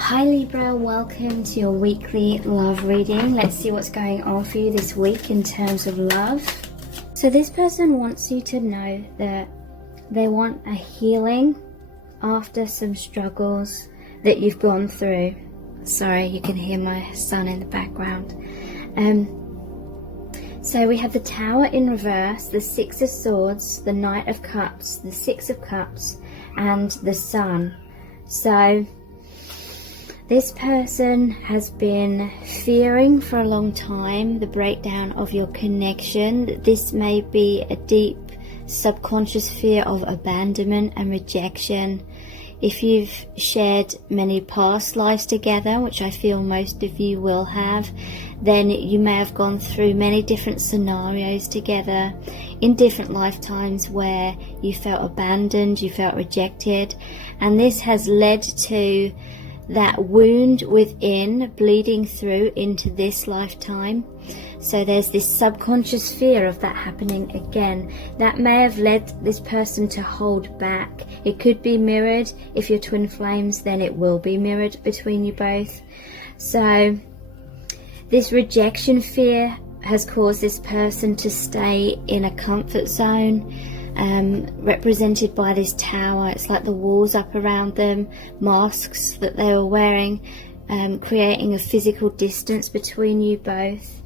Hi Libra, welcome to your weekly love reading. Let's see what's going on for you this week in terms of love. So this person wants you to know that they want a healing after some struggles that you've gone through. Sorry, you can hear my son in the background. So we have the Tower in reverse, the Six of Swords, the Knight of Cups, the Six of Cups, and the Sun. So this person has been fearing for a long time the breakdown of your connection. This may be a deep subconscious fear of abandonment and rejection. If you've shared many past lives together, which I feel most of you will have, then you may have gone through many different scenarios together in different lifetimes where you felt abandoned, you felt rejected, and this has led to that wound within bleeding through into this lifetime. So there's this subconscious fear of that happening again. That may have led this person to hold back. It could be mirrored. If you're twin flames, then it will be mirrored between you both. So this rejection fear has caused this person to stay in a comfort zone, represented by this tower. It's like the walls up around them, masks that they were wearing, creating a physical distance between you both.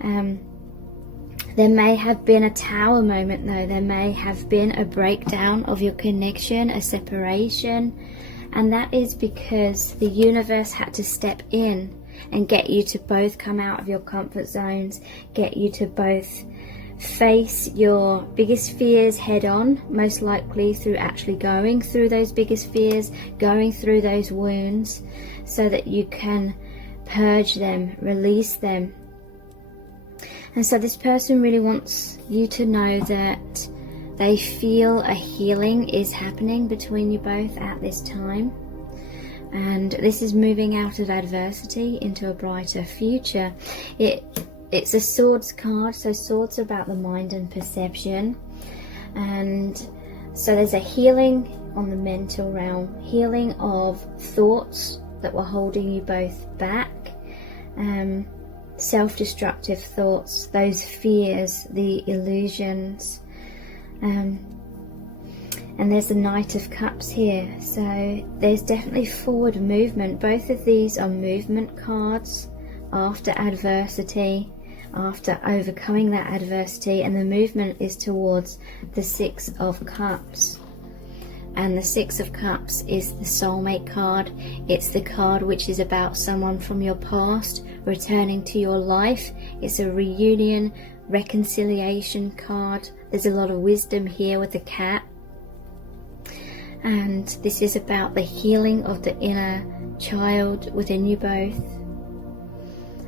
There may have been a tower moment though. There may have been a breakdown of your connection, a separation, and that is because the universe had to step in and get you to both come out of your comfort zones, get you to both face your biggest fears head on, most likely through actually going through those biggest fears, going through those wounds, so that you can purge them, release them. And so this person really wants you to know that they feel a healing is happening between you both at this time. And this is moving out of adversity into a brighter future. It's a swords card, so swords are about the mind and perception. And so there's a healing on the mental realm, healing of thoughts that were holding you both back, self-destructive thoughts, those fears, the illusions. And there's the Knight of Cups here, so there's definitely forward movement. Both of these are movement cards after adversity, after overcoming that adversity, and the movement is towards the Six of Cups. And the Six of Cups is the soulmate card. It's the card which is about someone from your past returning to your life. It's a reunion, reconciliation card. There's a lot of wisdom here with the cat. And this is about the healing of the inner child within you both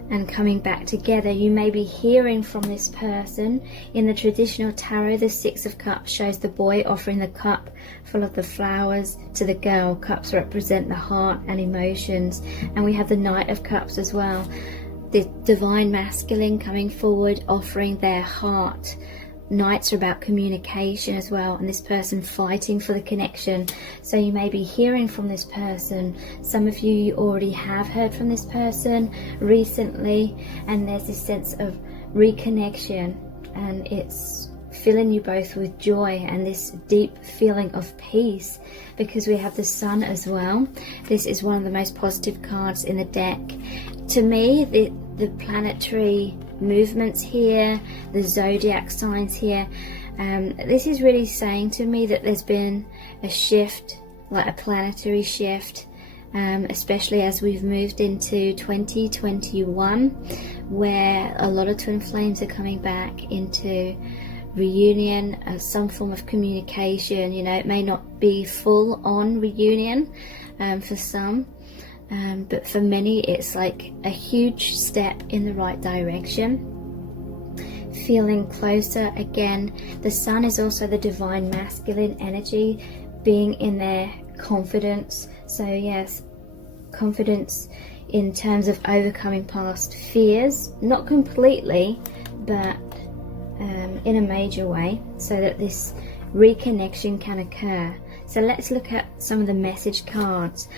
and coming back together. You may be hearing from this person. In the traditional tarot, the Six of Cups shows the boy offering the cup full of the flowers to the girl. Cups represent the heart and emotions. And we have the Knight of Cups as well, the divine masculine coming forward, offering their heart. Knights are about communication as well, and this person fighting for the connection. So you may be hearing from this person. Some of you already have heard from this person recently, and there's this sense of reconnection, and it's filling you both with joy and this deep feeling of peace, because we have the Sun as well. This is one of the most positive cards in the deck. To me, the planetary movements here, the zodiac signs here, this is really saying to me that there's been a shift, like a planetary shift, especially as we've moved into 2021, where a lot of twin flames are coming back into reunion, some form of communication. You know, it may not be full on reunion for some, but for many it's like a huge step in the right direction, feeling closer again. The Sun is also the divine masculine energy, being in their confidence. So yes, confidence in terms of overcoming past fears, not completely, but in a major way, so that this reconnection can occur. So let's look at some of the message cards.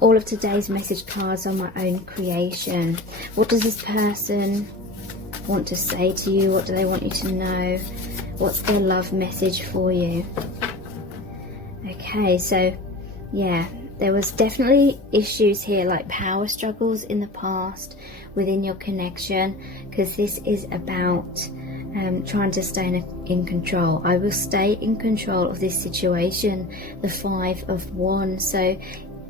All of today's message cards are my own creation. What does this person want to say to you? What do they want you to know? What's their love message for you? Okay, so yeah, there was definitely issues here, like power struggles in the past within your connection, because this is about trying to stay in control. I will stay in control of this situation, the 5 of Wands. So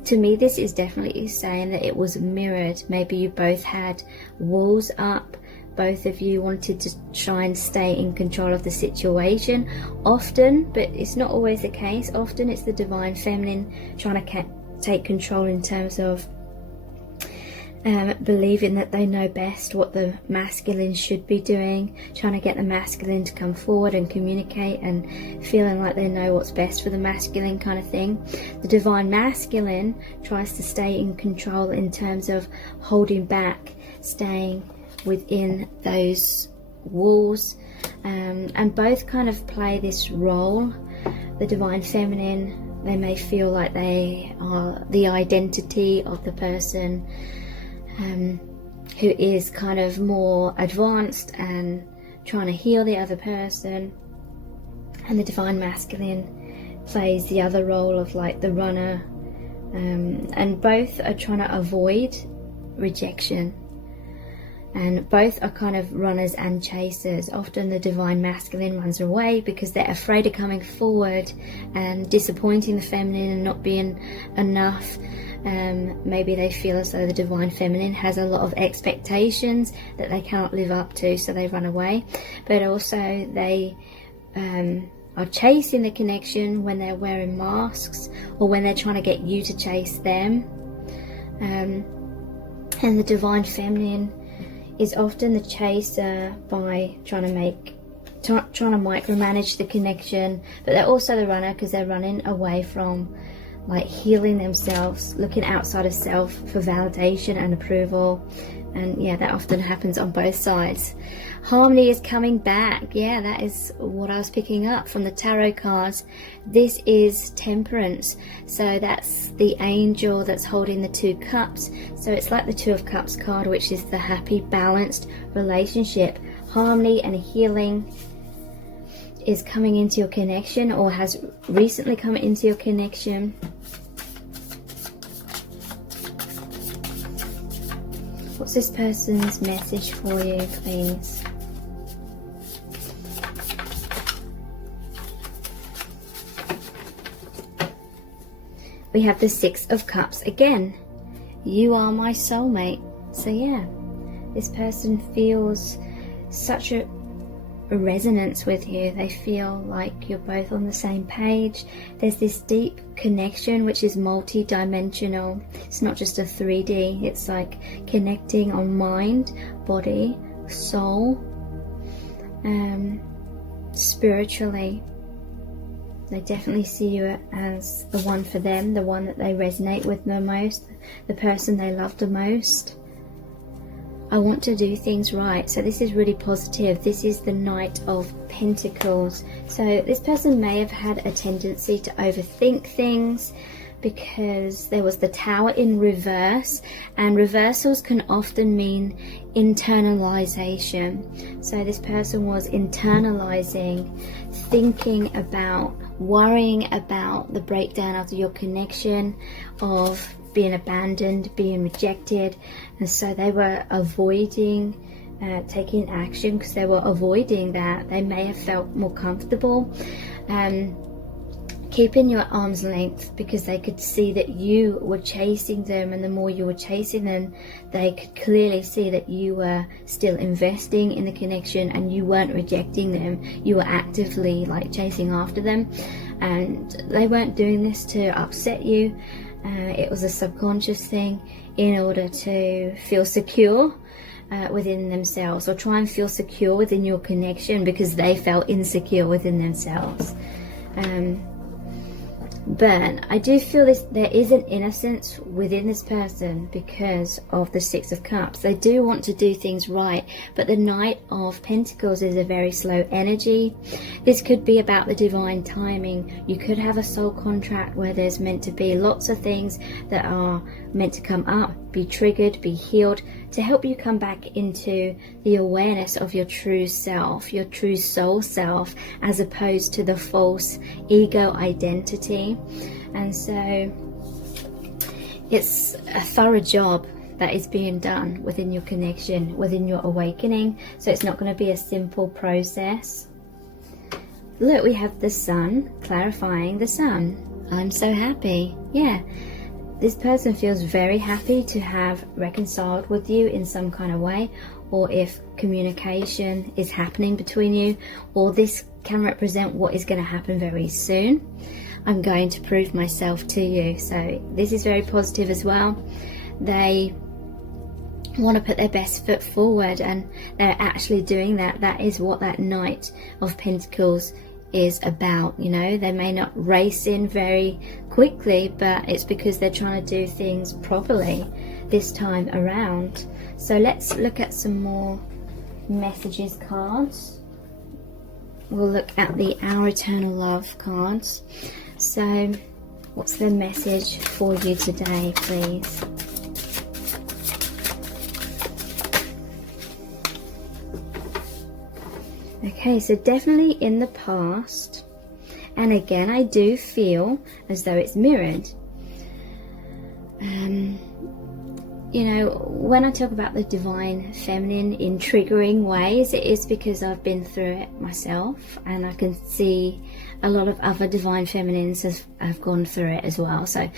to me, this is definitely saying that it was mirrored. Maybe you both had walls up. Both of you wanted to try and stay in control of the situation. Often, but it's not always the case, often it's the divine feminine trying to take control in terms of believing that they know best what the masculine should be doing, trying to get the masculine to come forward and communicate, and feeling like they know what's best for the masculine kind of thing. The divine masculine tries to stay in control in terms of holding back, staying within those walls, and both kind of play this role. The divine feminine, they may feel like they are the identity of the person who is kind of more advanced and trying to heal the other person, and the divine masculine plays the other role of like the runner, and both are trying to avoid rejection, and both are kind of runners and chasers. Often the divine masculine runs away because they're afraid of coming forward and disappointing the feminine and not being enough. Maybe they feel as though the divine feminine has a lot of expectations that they cannot live up to, so they run away. But also they are chasing the connection when they're wearing masks, or when they're trying to get you to chase them. And the divine feminine is often the chaser by trying to micromanage the connection, but they're also the runner because they're running away from like healing themselves, looking outside of self for validation and approval. And yeah, that often happens on both sides. Harmony is coming back. Yeah, that is what I was picking up from the tarot cards. This is Temperance. So that's the angel that's holding the 2 cups. So it's like the 2 of Cups card, which is the happy, balanced relationship. Harmony and healing is coming into your connection, or has recently come into your connection. What's this person's message for you, please? We have the 6 of Cups again. You are my soulmate. So yeah, this person feels such a resonance with you. They feel like you're both on the same page. There's this deep connection which is multi-dimensional. It's not just a 3D. It's like connecting on mind, body, soul, spiritually. They definitely see you as the one for them, the one that they resonate with the most, the person they love the most. I want to do things right. So this is really positive. This is the Knight of Pentacles. So this person may have had a tendency to overthink things, because there was the Tower in reverse, and reversals can often mean internalization. So this person was internalizing, thinking about, worrying about the breakdown of your connection, of being abandoned, being rejected, and so they were avoiding taking action because they were avoiding that. They may have felt more comfortable keeping your arm's length, because they could see that you were chasing them, and the more you were chasing them, they could clearly see that you were still investing in the connection and you weren't rejecting them. You were actively like chasing after them, and they weren't doing this to upset you. It was a subconscious thing in order to feel secure within themselves, or try and feel secure within your connection because they felt insecure within themselves. But I do feel there is an innocence within this person because of the Six of Cups. They do want to do things right, but the Knight of Pentacles is a very slow energy. This could be about the divine timing. You could have a soul contract where there's meant to be lots of things that are meant to come up, be triggered, be healed, to help you come back into the awareness of your true self, your true soul self, as opposed to the false ego identity. And so it's a thorough job that is being done within your connection, within your awakening. So it's not going to be a simple process. Look, we have the Sun, clarifying the Sun. I'm so happy. Yeah. This person feels very happy to have reconciled with you in some kind of way, or if communication is happening between you, or this can represent what is going to happen very soon. I'm going to prove myself to you. So this is very positive as well. They want to put their best foot forward, and they're actually doing that. That is what that Knight of Pentacles is about. You know, they may not race in very quickly, but it's because they're trying to do things properly this time around. So let's look at some more messages cards. We'll look at the Our Eternal Love cards. So what's the message for you today, please? Okay, so definitely in the past, and again I do feel as though it's mirrored. You know, when I talk about the divine feminine in triggering ways, it is because I've been through it myself, and I can see a lot of other divine feminines have gone through it as well. So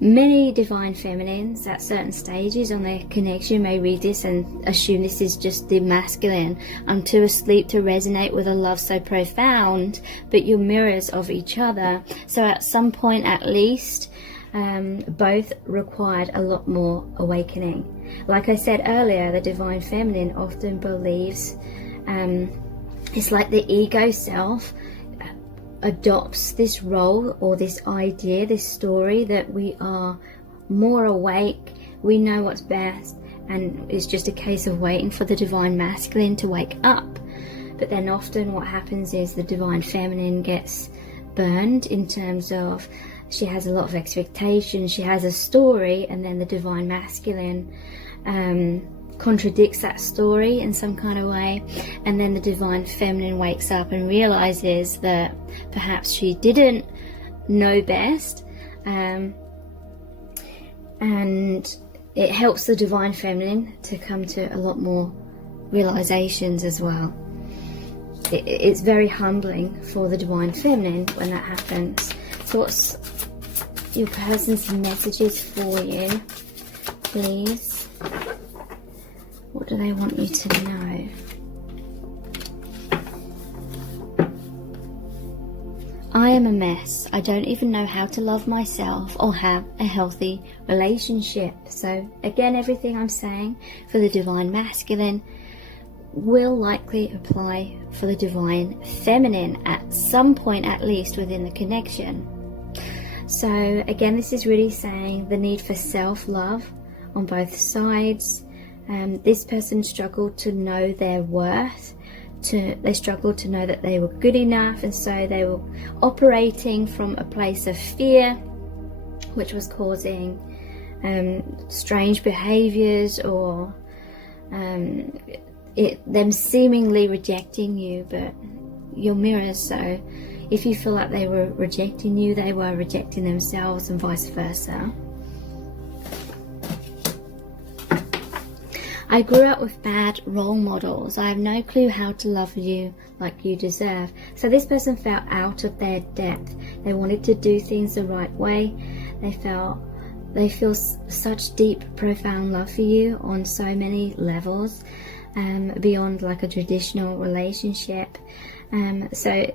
many divine feminines at certain stages on their connection may read this and assume this is just the masculine. I'm too asleep to resonate with a love so profound, but you're mirrors of each other. So at some point at least, both required a lot more awakening. Like I said earlier, the divine feminine often believes it's like the ego self adopts this role or this idea, this story, that we are more awake, we know what's best, and it's just a case of waiting for the divine masculine to wake up. But then often what happens is the divine feminine gets burned in terms of she has a lot of expectations, she has a story, and then the divine masculine contradicts that story in some kind of way, and then the divine feminine wakes up and realizes that perhaps she didn't know best, and it helps the divine feminine to come to a lot more realizations as well. It's very humbling for the divine feminine when that happens. So what's your person's messages for you, please? What do they want you to know? I am a mess. I don't even know how to love myself or have a healthy relationship. So again, everything I'm saying for the divine masculine will likely apply for the divine feminine at some point, at least within the connection. So again, this is really saying the need for self-love on both sides. This person struggled to know their worth. They struggled to know that they were good enough, and so they were operating from a place of fear, which was causing strange behaviors or them seemingly rejecting you. But you're mirrors, so if you feel like they were rejecting you, they were rejecting themselves, and vice versa. I grew up with bad role models. I have no clue how to love you like you deserve. So this person felt out of their depth. They wanted to do things the right way. They feel such deep, profound love for you on so many levels, beyond like a traditional relationship. So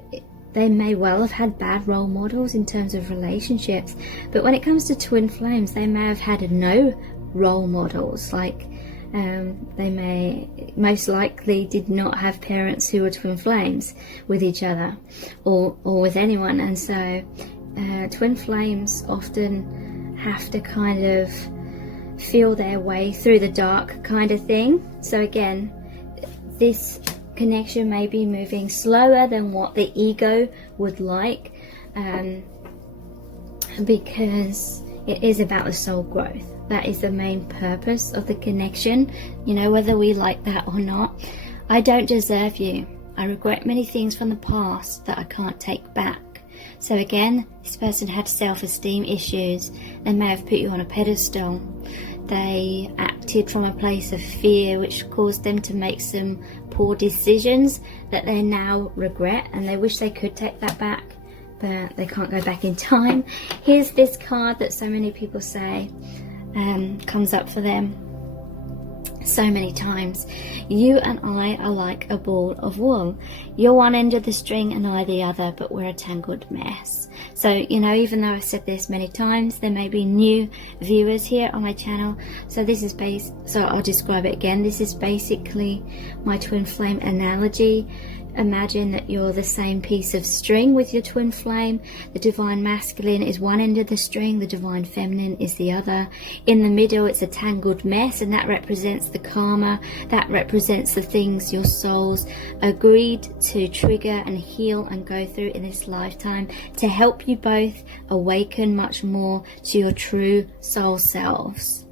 they may well have had bad role models in terms of relationships, but when it comes to twin flames, they may have had no role models. Like they may most likely did not have parents who were twin flames with each other or with anyone, and so twin flames often have to kind of feel their way through the dark kind of thing. So again, this connection may be moving slower than what the ego would like, because it is about the soul growth. That is the main purpose of the connection, you know, whether we like that or not. I don't deserve you. I regret many things from the past that I can't take back. So again, this person had self-esteem issues. They may have put you on a pedestal. They acted from a place of fear, which caused them to make some poor decisions that they now regret, and they wish they could take that back, but they can't go back in time. Here's this card that so many people say comes up for them so many times. You and I are like a ball of wool. You're one end of the string and I the other, but we're a tangled mess. So, you know, even though I've said this many times, there may be new viewers here on my channel. So this is so I'll describe it again. This is basically my twin flame analogy. Imagine that you're the same piece of string with your twin flame. The divine masculine is one end of the string, the divine feminine is the other. In the middle, it's a tangled mess, and that represents the karma. That represents the things your souls agreed to trigger and heal and go through in this lifetime to help you both awaken much more to your true soul selves.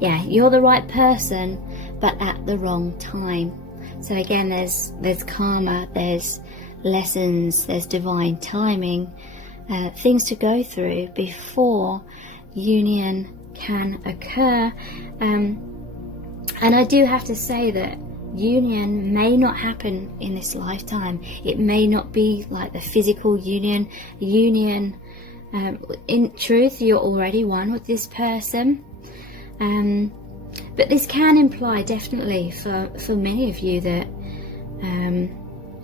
Yeah, you're the right person, but at the wrong time. So again, there's karma, there's lessons, there's divine timing, things to go through before union can occur. And I do have to say that union may not happen in this lifetime. It may not be like the physical union. In truth, you're already one with this person. But this can imply definitely for many of you that,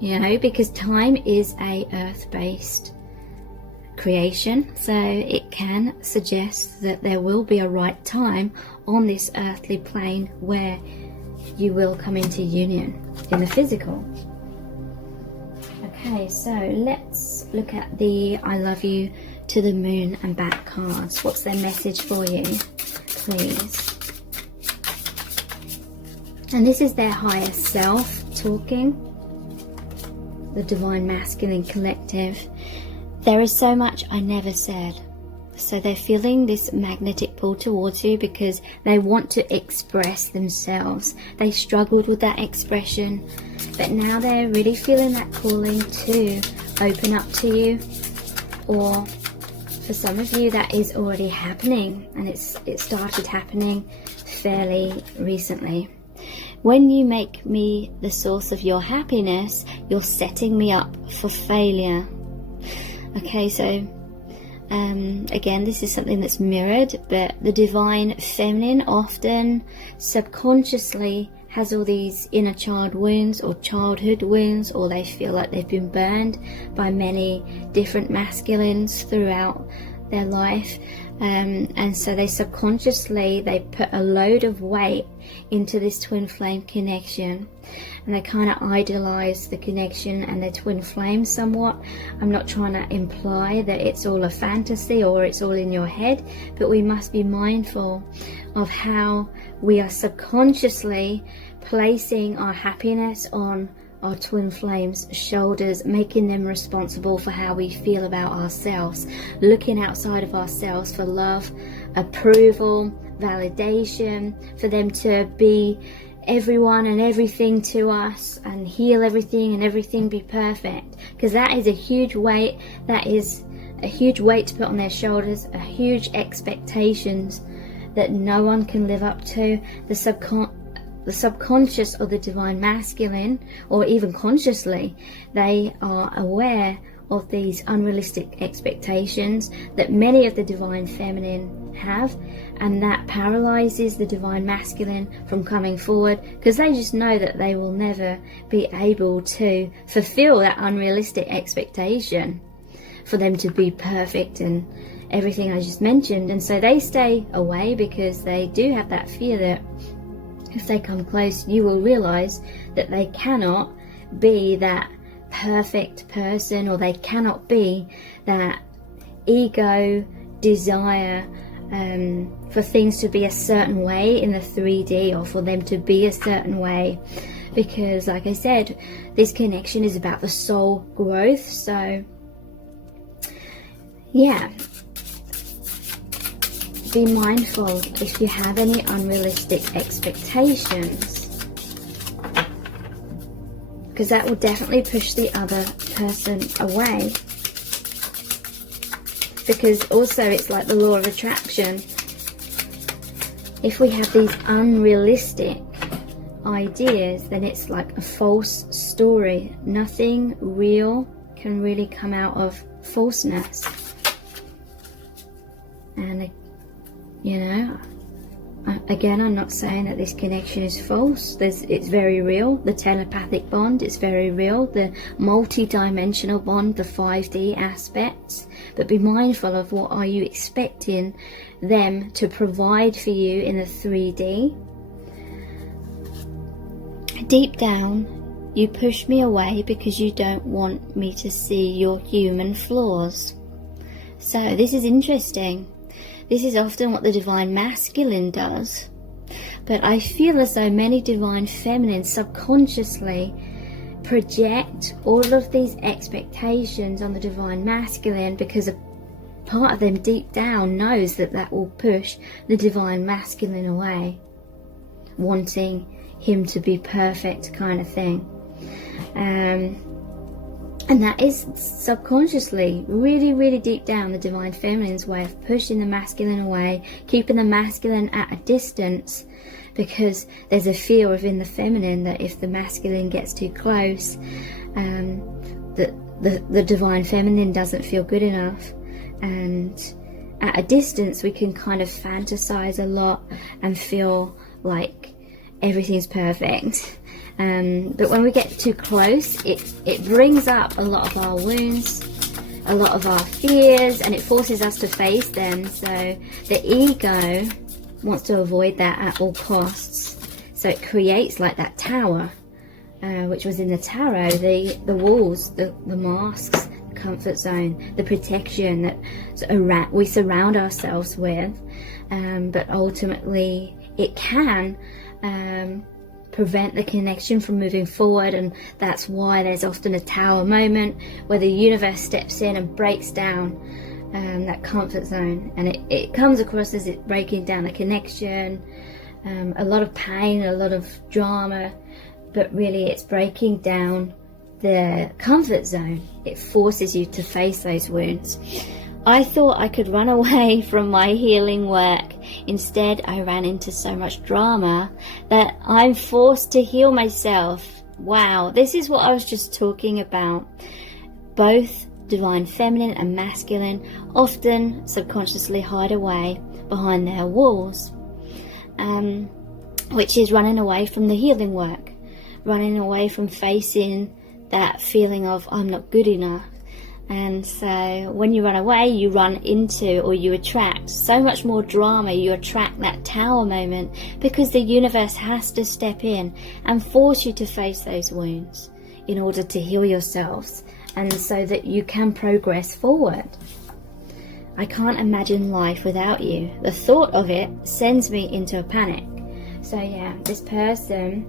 you know, because time is a earth-based creation, so it can suggest that there will be a right time on this earthly plane where you will come into union in the physical. Okay, so let's look at the I love you to the moon and back cards. What's their message for you, please? And this is their higher self talking, the divine masculine collective. There is so much I never said. So they're feeling this magnetic pull towards you because they want to express themselves. They struggled with that expression, but now they're really feeling that calling to open up to you. Or for some of you, that is already happening, and it started happening fairly recently. When you make me the source of your happiness, you're setting me up for failure. Okay, so again, this is something that's mirrored, but the divine feminine often subconsciously has all these inner child wounds or childhood wounds, or they feel like they've been burned by many different masculines throughout their life. And so they subconsciously, they put a load of weight into this twin flame connection, and they kind of idolize the connection and their twin flame somewhat. I'm not trying to imply that it's all a fantasy or it's all in your head, but we must be mindful of how we are subconsciously placing our happiness on our twin flames' shoulders, making them responsible for how we feel about ourselves, looking outside of ourselves for love, approval, validation, for them to be everyone and everything to us and heal everything and everything be perfect, because that is a huge weight. That is a huge weight to put on their shoulders, a huge expectations that no one can live up to. The subconscious or the divine masculine, or even consciously, they are aware of these unrealistic expectations that many of the divine feminine have, and that paralyzes the divine masculine from coming forward, because they just know that they will never be able to fulfill that unrealistic expectation for them to be perfect and everything I just mentioned. And so they stay away because they do have that fear that if they come close, you will realize that they cannot be that perfect person, or they cannot be that ego desire for things to be a certain way in the 3D, or for them to be a certain way, because like I said, this connection is about the soul growth. So yeah, be mindful if you have any unrealistic expectations, because that will definitely push the other person away. Because also it's like the law of attraction. If we have these unrealistic ideas, then it's like a false story. Nothing real can really come out of falseness. And you know, again, I'm not saying that this connection is false. It's very real. The telepathic bond is very real. The multi-dimensional bond, the 5D aspects. But be mindful of what are you expecting them to provide for you in the 3D. Deep down, you push me away because you don't want me to see your human flaws. So this is interesting. This is often what the divine masculine does. But I feel as though many divine feminines subconsciously project all of these expectations on the divine masculine, because a part of them deep down knows that that will push the divine masculine away, wanting him to be perfect kind of thing. And that is subconsciously, really, really deep down, the divine feminine's way of pushing the masculine away, keeping the masculine at a distance, because there's a fear within the feminine that if the masculine gets too close, the divine feminine doesn't feel good enough. And at a distance, we can kind of fantasize a lot and feel like everything's perfect. But when we get too close, it brings up a lot of our wounds, a lot of our fears, and it forces us to face them. So the ego wants to avoid that at all costs. So it creates like that tower, which was in the tarot, the walls, the masks, the comfort zone, the protection that we surround ourselves with. But ultimately, it can prevent the connection from moving forward, and that's why there's often a tower moment where the universe steps in and breaks down that comfort zone, and it comes across as it breaking down a connection, a lot of pain, a lot of drama, but really it's breaking down the comfort zone. It forces you to face those wounds. I thought I could run away from my healing work. Instead, I ran into so much drama that I'm forced to heal myself. Wow, this is what I was just talking about. Both divine feminine and masculine often subconsciously hide away behind their walls, which is running away from the healing work, running away from facing that feeling of I'm not good enough. And so when you run away, you run into, or you attract so much more drama. You attract that tower moment because the universe has to step in and force you to face those wounds in order to heal yourselves, and so that you can progress forward. I can't imagine life without you. The thought of it sends me into a panic. So yeah, this person,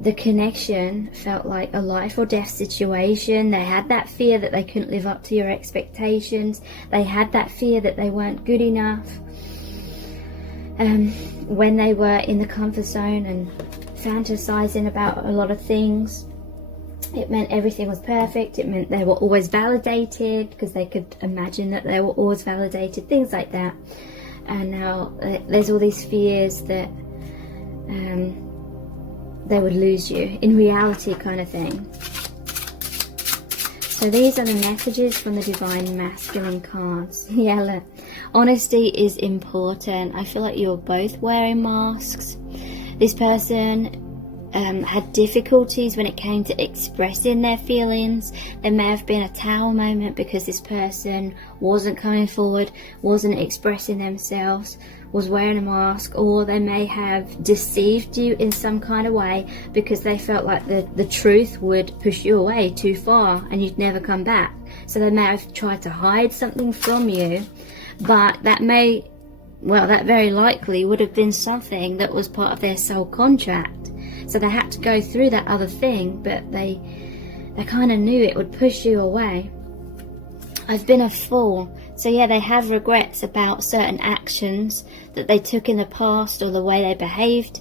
the connection felt like a life or death situation. They had that fear that they couldn't live up to your expectations. They had that fear that they weren't good enough. When they were in the comfort zone and fantasizing about a lot of things, it meant everything was perfect. It meant they were always validated because they could imagine that they were always validated, things like that. And now there's all these fears that they would lose you in reality, kind of thing. So these are the messages from the divine masculine cards. Yeah, look, honesty is important. I feel like you're both wearing masks. This person had difficulties when it came to expressing their feelings. There may have been a tower moment because this person wasn't coming forward, wasn't expressing themselves, was wearing a mask, or they may have deceived you in some kind of way because they felt like the truth would push you away too far and you'd never come back. So they may have tried to hide something from you, but that very likely would have been something that was part of their soul contract. So they had to go through that other thing, but they kind of knew it would push you away. I've been a fool. So yeah, they have regrets about certain actions that they took in the past, or the way they behaved,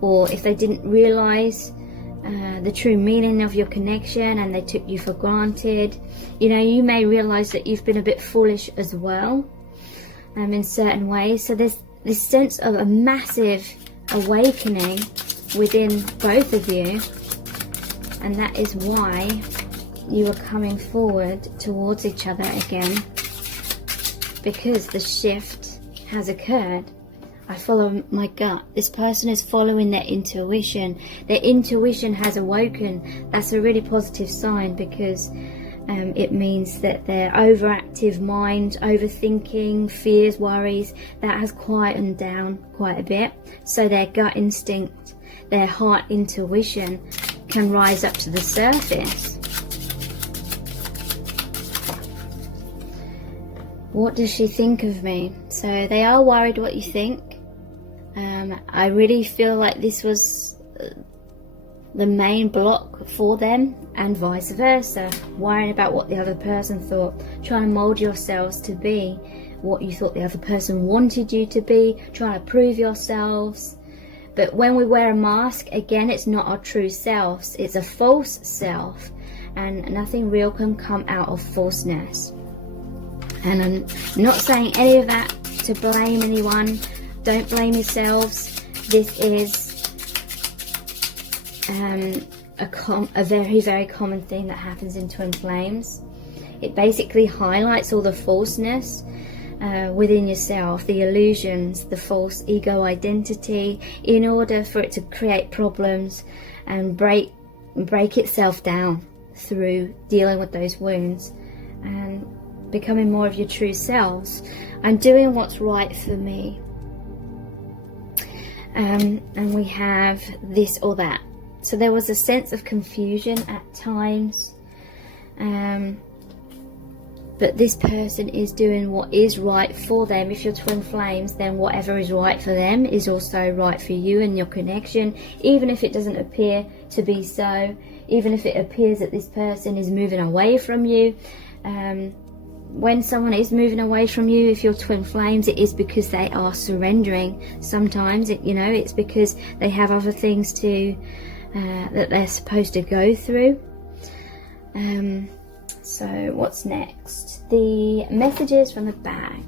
or if they didn't realise the true meaning of your connection and they took you for granted. You know, you may realise that you've been a bit foolish as well, in certain ways. So there's this sense of a massive awakening within both of you, and that is why you are coming forward towards each other again, because the shift has occurred. I follow my gut. This person is following their intuition. Their intuition has awoken. That's a really positive sign, because it means that their overactive mind, overthinking, fears, worries, that has quietened down quite a bit. So their gut instinct, their heart intuition can rise up to the surface. What does she think of me? So they are worried what you think. I really feel like this was the main block for them, and vice versa. Worrying about what the other person thought, trying to mold yourselves to be what you thought the other person wanted you to be, trying to prove yourselves. But when we wear a mask, again, it's not our true selves, it's a false self, and nothing real can come out of falseness. And I'm not saying any of that to blame anyone. Don't blame yourselves. This is a very, very common thing that happens in twin flames. It basically highlights all the falseness within yourself, the illusions, the false ego identity, in order for it to create problems and break itself down through dealing with those wounds and becoming more of your true selves. I'm doing what's right for me. And we have this or that. So there was a sense of confusion at times. But this person is doing what is right for them. If you're twin flames, then whatever is right for them is also right for you and your connection, even if it doesn't appear to be so, even if it appears that this person is moving away from you. When someone is moving away from you, if you're twin flames, it is because they are surrendering. Sometimes, it's because they have other things that they're supposed to go through. So what's next? The messages from the bag.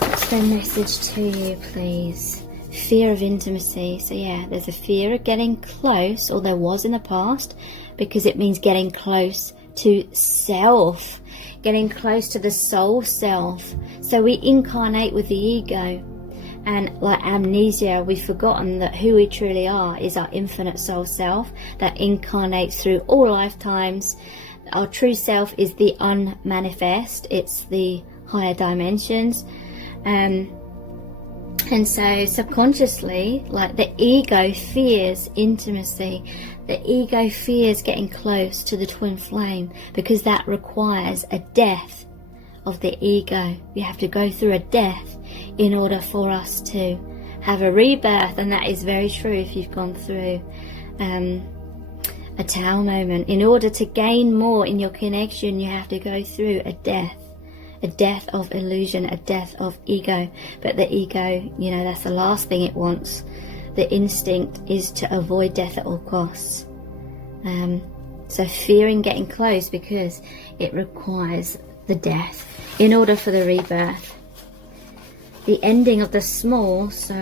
What's their message to you, please? Fear of intimacy. So yeah, there's a fear of getting close, or there was in the past, because it means getting close to self, getting close to the soul self. So we incarnate with the ego, and like amnesia, we've forgotten that who we truly are is our infinite soul self that incarnates through all lifetimes. Our true self is the unmanifest, it's the higher dimensions, and so subconsciously, like, the ego fears intimacy. The ego fears getting close to the twin flame, because that requires a death of the ego. You have to go through a death in order for us to have a rebirth, and that is very true if you've gone through a tower moment. In order to gain more in your connection, you have to go through a death of illusion, a death of ego. But the ego, that's the last thing it wants. The instinct is to avoid death at all costs. So fearing getting close, because it requires the death in order for the rebirth. The ending of the small, so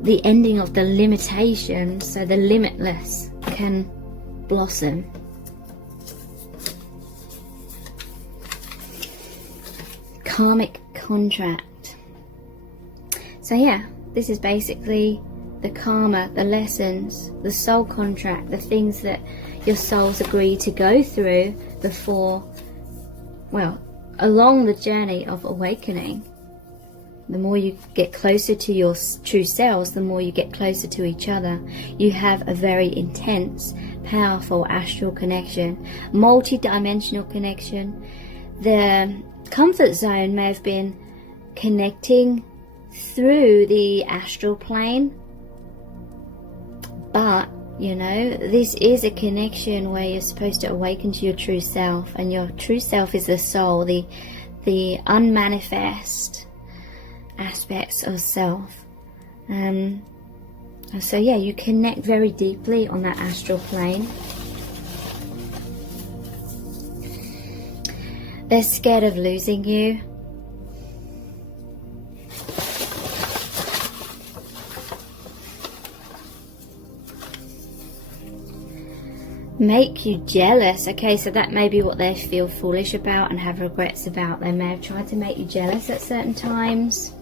the ending of the limitation, so the limitless can blossom. Karmic contract. So yeah, This is basically the karma, the lessons, the soul contract, the things that your souls agree to go through before, well, along the journey of awakening. The more you get closer to your true selves, the more you get closer to each other. You have a very intense, powerful astral connection, multi-dimensional connection. The comfort zone may have been connecting through the astral plane, but you know, this is a connection where you're supposed to awaken to your true self, and your true self is the soul, the unmanifest aspects of self. So yeah, you connect very deeply on that astral plane. They're scared of losing you. Make you jealous. Okay, so that may be what they feel foolish about and have regrets about. They may have tried to make you jealous at certain times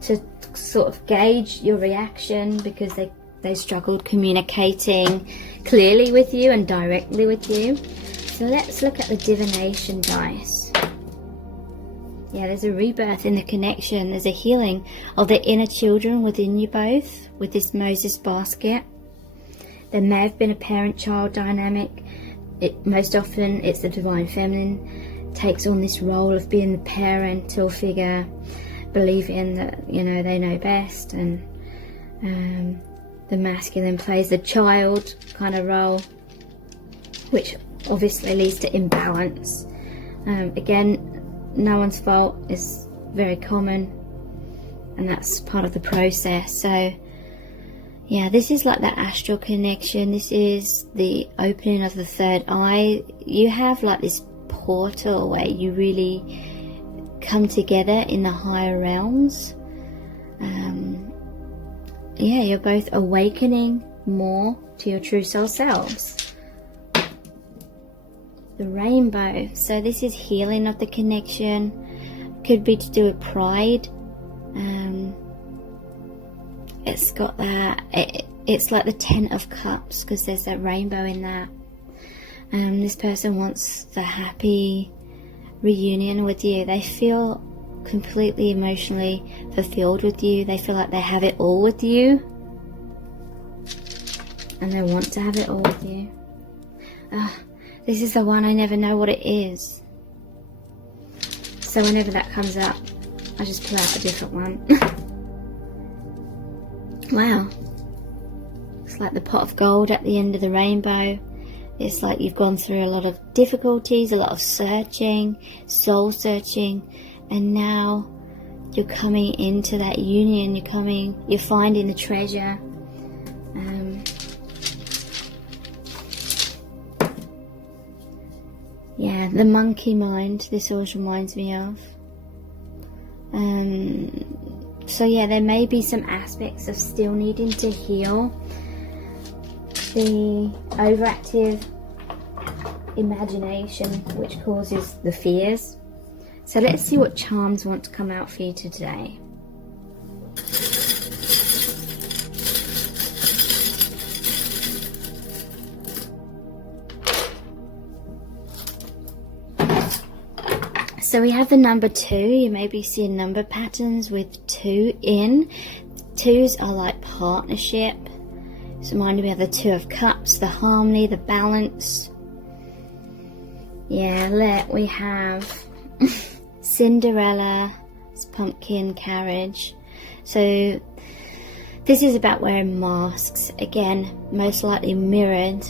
to sort of gauge your reaction, because they struggled communicating clearly with you and directly with you. So let's look at the divination dice. Yeah, there's a rebirth in the connection. There's a healing of the inner children within you both with this Moses basket. There may have been a parent-child dynamic. Most often it's the divine feminine takes on this role of being the parental figure, believing that, you know, they know best, and the masculine plays the child kind of role, which obviously leads to imbalance. Again, no one's fault is very common, and that's part of the process. So yeah, this is like that astral connection. This is the opening of the third eye. You have like this portal where you really come together in the higher realms. Yeah, you're both awakening more to your true soul selves. The rainbow. So this is healing of the connection. Could be to do with pride. It's got that, it's like the 10 of cups, because there's that rainbow in that. This person wants the happy reunion with you. They feel completely emotionally fulfilled with you. They feel like they have it all with you, and they want to have it all with you. This is the one, I never know what it is. So whenever that comes up, I just pull out a different one. Wow, it's like the pot of gold at the end of the rainbow. It's like you've gone through a lot of difficulties, a lot of searching, soul searching, and now you're coming into that union. You're finding the treasure. Yeah, the monkey mind, this always reminds me of. So yeah, there may be some aspects of still needing to heal the overactive imagination, which causes the fears. So let's see what charms want to come out for you today. So we have the number 2. You may be seeing number patterns with 2 in. 2s are like partnership. So mind we have the 2 of cups, the harmony, the balance. Yeah, we have Cinderella's pumpkin carriage. So this is about wearing masks. Again, most likely mirrored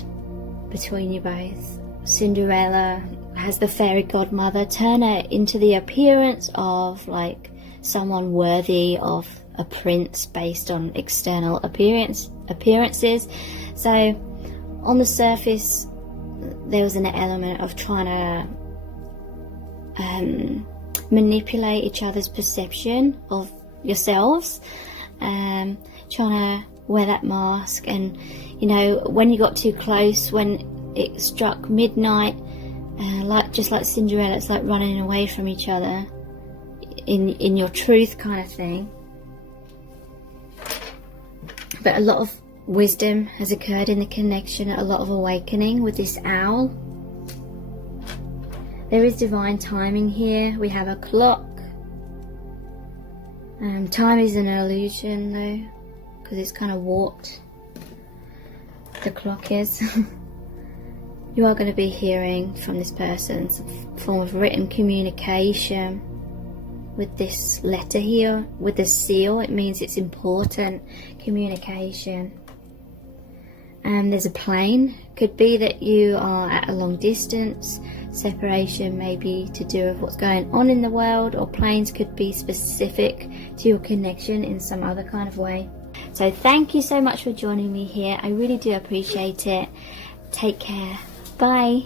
between you both. Cinderella has the fairy godmother turn her into the appearance of like someone worthy of a prince based on external appearances. So on the surface there was an element of trying to manipulate each other's perception of yourselves, trying to wear that mask. And you know, when you got too close, when it struck midnight, just like Cinderella, it's like running away from each other in your truth kind of thing. But a lot of wisdom has occurred in the connection, a lot of awakening with this owl. There is divine timing here. We have a clock. Time is an illusion though, because it's kind of warped. The clock is. You are going to be hearing from this person some form of written communication with this letter here, with the seal. It means it's important communication. There's a plane. Could be that you are at a long distance. Separation may be to do with what's going on in the world, or planes could be specific to your connection in some other kind of way. So thank you so much for joining me here. I really do appreciate it. Take care. Bye.